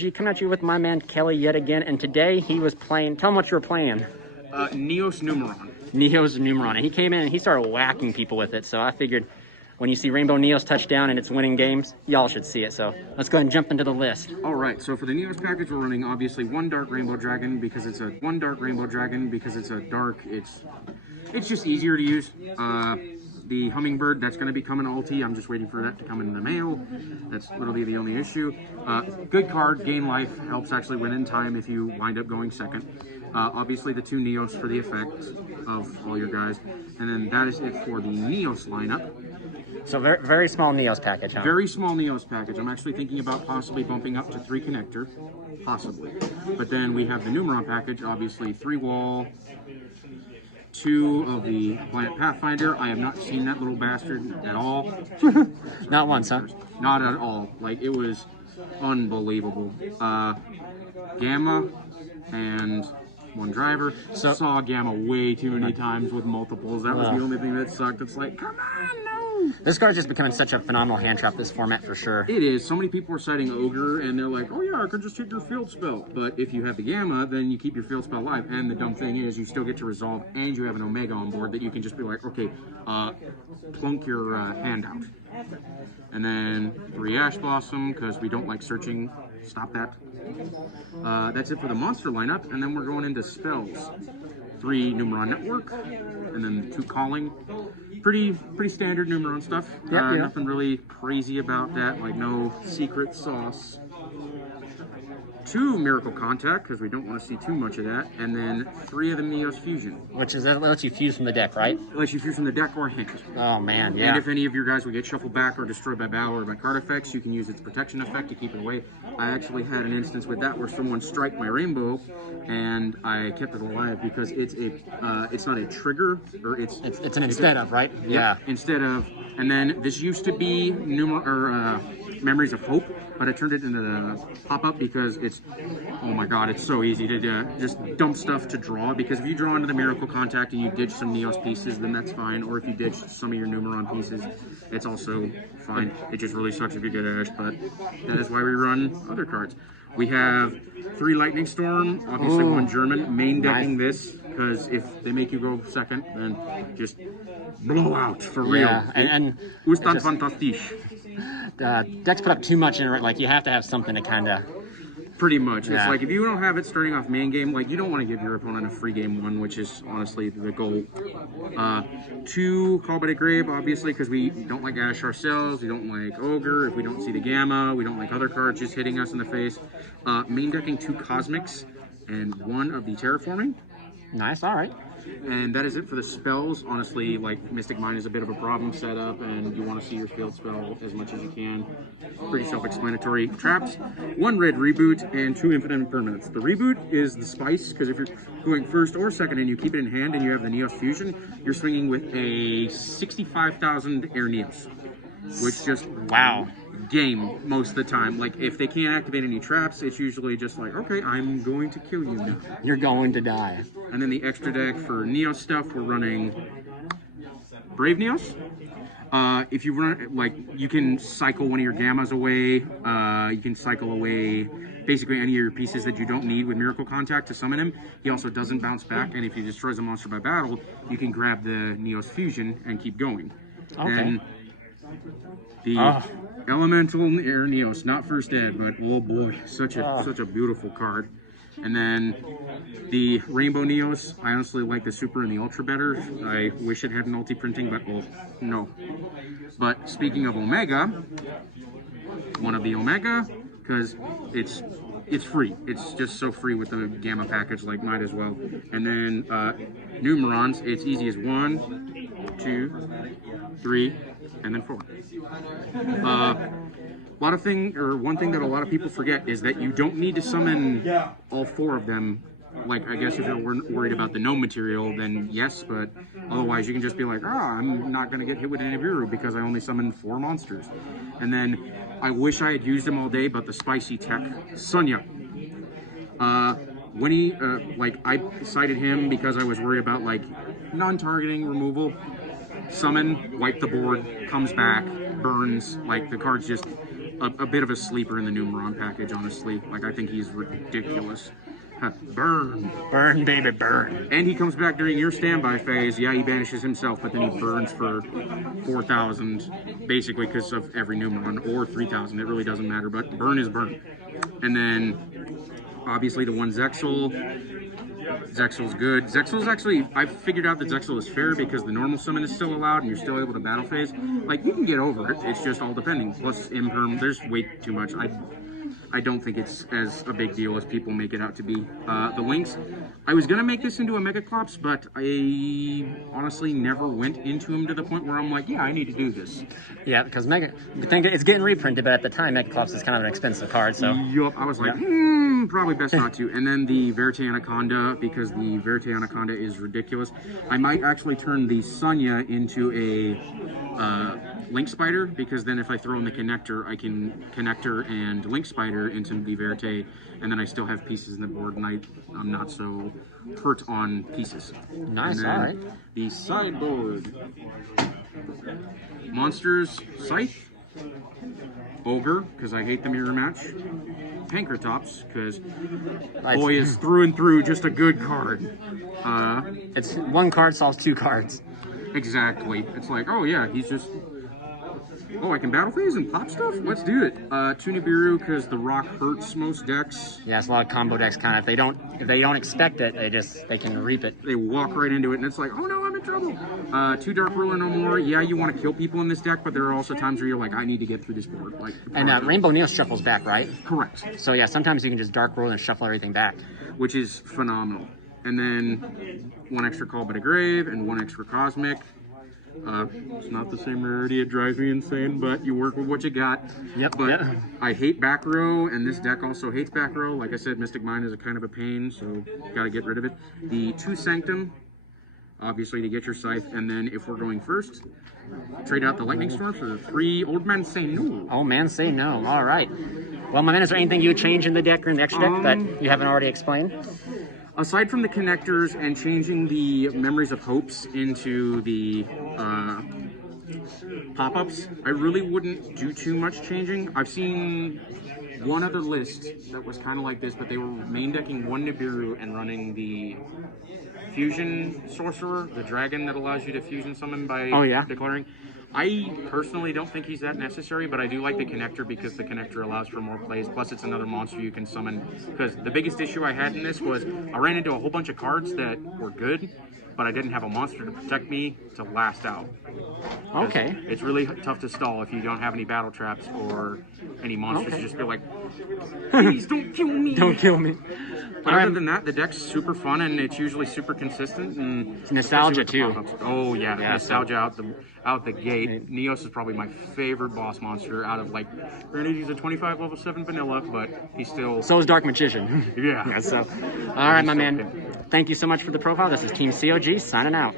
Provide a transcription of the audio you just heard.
TCG, coming at you with my man Kelly yet again, and today he was playing, tell him what you were playing. Neos Numeron. Neos Numeron, and he came in and he started whacking people with it, so I figured when you see Rainbow Neos touchdown and it's winning games, y'all should see it, so let's go ahead and jump into the list. Alright, so for the Neos package, we're running obviously one Dark Rainbow Dragon because it's a dark, it's just easier to use. The Hummingbird, that's going to be coming ulti. I'm just waiting for that to come in the mail. That's literally the only issue. Good card, gain life, helps actually win in time if you wind up going second. Obviously the 2 Neos for the effect of all your guys. And then that is it for the Neos lineup. So very, very small Neos package, huh? Very small Neos package. I'm actually thinking about possibly bumping up to 3 connector. Possibly. But then we have the Numeron package, obviously 3 wall, 2 of the Planet Pathfinder. I have not seen that little bastard at all. Not once, huh? Not at all. Like, it was unbelievable. Gamma and 1 driver. So, saw Gamma way too many times with multiples. That was the only thing that sucked. It's like, come on, no! This card's just becoming such a phenomenal hand trap this format for sure. It is. So many people are citing Ogre and they're like, oh yeah, I could just hit your field spell. But if you have the Gamma, then you keep your field spell alive. And the dumb thing is you still get to resolve and you have an Omega on board that you can just be like, okay, plunk your hand out. And then 3 Ash Blossom, because we don't like searching. Stop that. That's it for the monster lineup. And then we're going into spells. 3 Numeron Network, and then 2 Calling. Pretty standard Numeron stuff. Nothing really crazy about that, like no secret sauce. 2 Miracle Contact, because we don't want to see too much of that, and then 3 of the Neos Fusion. Which is, that lets you fuse from the deck, right? It lets you fuse from the deck or hint. Oh man, yeah. And if any of your guys would get shuffled back or destroyed by battle or by card effects, you can use its protection effect to keep it away. I actually had an instance with that where someone striked my Rainbow, and I kept it alive because it's not a trigger, or it's an instead of, right? Yeah, instead of. And then this used to be Memories of Hope, but I turned it into the pop-up because it's, oh my god, it's so easy to just dump stuff to draw. Because if you draw into the Miracle Contact and you ditch some Neos pieces, then that's fine. Or if you ditch some of your Numeron pieces, it's also fine. It just really sucks if you get Ash, but that is why we run other cards. We have 3 Lightning Storm, obviously 1 German, main decking this, because if they make you go second, then just blow out, for real. Yeah, and Ustan fantastisch. Decks put up too much in it, like you have to have something to kind of... Pretty much. Yeah. It's like, if you don't have it starting off main game, like, you don't want to give your opponent a free game 1, which is honestly the goal. 2 Call by the Grave, obviously, because we don't like Ash ourselves, we don't like Ogre, if we don't see the Gamma, we don't like other cards just hitting us in the face. Main decking 2 Cosmics and 1 of the Terraforming. Nice, alright. And that is it for the spells. Honestly, like, Mystic Mine is a bit of a problem setup, and you want to see your field spell as much as you can. Pretty self-explanatory. Traps, 1 red reboot, and 2 infinite impermanents. The reboot is the spice, because if you're going first or second and you keep it in hand and you have the Neos Fusion, you're swinging with a 65,000 Air Neos. Which just, wow, game most of the time. Like, if they can't activate any traps, it's usually just like, okay, I'm going to kill you now. You're going to die. And then the extra deck for Neos stuff, we're running Brave Neos. If you run, like, you can cycle one of your Gammas away. You can cycle away basically any of your pieces that you don't need with Miracle Contact to summon him. He also doesn't bounce back, and if he destroys a monster by battle, you can grab the Neos Fusion and keep going. Okay. And the Elemental Air Neos, not first ed, but oh boy, such a beautiful card. And then the Rainbow Neos, I honestly like the Super and the Ultra better. I wish it had multi-printing, but well, no. But speaking of Omega, one of the Omega, because it's free. It's just so free with the Gamma package, like, might as well. And then Numerons, it's easy as 1, 2, 3, and then 4. One thing that a lot of people forget is that you don't need to summon all 4 of them. Like, I guess if you're worried about the gnome material, then yes, but otherwise you can just be like, I'm not going to get hit with an Nibiru because I only summoned 4 monsters. And then I wish I had used them all day, but the spicy tech, Sonya. When he, I cited him because I was worried about, like, non-targeting removal. Summon, wipe the board, comes back, burns, like, the card's just a bit of a sleeper in the Numeron package, honestly. Like, I think he's ridiculous. Burn. Burn, baby, burn. And he comes back during your standby phase. Yeah, he banishes himself, but then he burns for 4,000, basically because of every Numeron, or 3,000. It really doesn't matter, but burn is burn. And then, obviously, the one Zexal. Zexal's good. Zexal's actually, I've figured out that Zexal is fair because the normal summon is still allowed and you're still able to battle phase. Like, you can get over it. It's just all depending. Plus, imperm, there's way too much. I don't think it's as a big deal as people make it out to be. The links, I was gonna make this into a Mega Clops, but I honestly never went into him to the point where I'm like, yeah, I need to do this. Yeah, because it's getting reprinted, but at the time, Mega Clops is kind of an expensive card, so. Yup, I was like, probably best not to. And then the Verite Anaconda, because the Verite Anaconda is ridiculous. I might actually turn the Sonya into a Link Spider, because then if I throw in the connector, I can connector and Link Spider into the Verite, and then I still have pieces in the board, and I'm not so hurt on pieces. Nice, alright. The sideboard. Monsters, Scythe, Ogre, because I hate the mirror match, Pankratops, because boy is through and through just a good card. It's one card solves two cards. Exactly. It's like, oh yeah, he's just... Oh, I can battle phase and pop stuff? Let's do it. Two Nibiru, because the rock hurts most decks. Yeah, it's a lot of combo decks kind of. If they don't expect it, they can reap it. They walk right into it, and it's like, oh no, I'm in trouble. Two Dark Ruler no more. Yeah, you want to kill people in this deck, but there are also times where you're like, I need to get through this board. Like, and Rainbow Neos shuffles back, right? Correct. So yeah, sometimes you can just Dark Ruler and shuffle everything back. Which is phenomenal. And then one extra Call by the Grave and one extra Cosmic. It's not the same rarity, it drives me insane, but you work with what you got. Yep. But I hate back row, and this deck also hates back row. Like I said, Mystic Mine is a kind of a pain, so gotta get rid of it. The two Sanctum, obviously to get your Scythe, and then if we're going first, trade out the Lightning Storm for 3 Old Men Say No. Old Man Say No, alright. Well, my man, is there anything you would change in the deck or in the extra deck that you haven't already explained? Aside from the connectors and changing the Memories of Hopes into the pop-ups, I really wouldn't do too much changing. I've seen one other list that was kind of like this, but they were main decking one Nibiru and running the Fusion Sorcerer, the dragon that allows you to fusion summon by declaring. I personally don't think he's that necessary, but I do like the connector because the connector allows for more plays. Plus, it's another monster you can summon. Because the biggest issue I had in this was I ran into a whole bunch of cards that were good, but I didn't have a monster to protect me to last out. Okay. It's really tough to stall if you don't have any battle traps or any monsters. You just feel like, please don't kill me. Don't kill me. But other than that, the deck's super fun and it's usually super consistent. And it's nostalgia too. Oh yeah, nostalgia out the gate. Neos is probably my favorite boss monster out of, like, granted he's a 25 level 7 vanilla, but he's still... So is Dark Magician. Yeah. So, all right, my man. Thank you so much for the profile. This is Team COG signing out.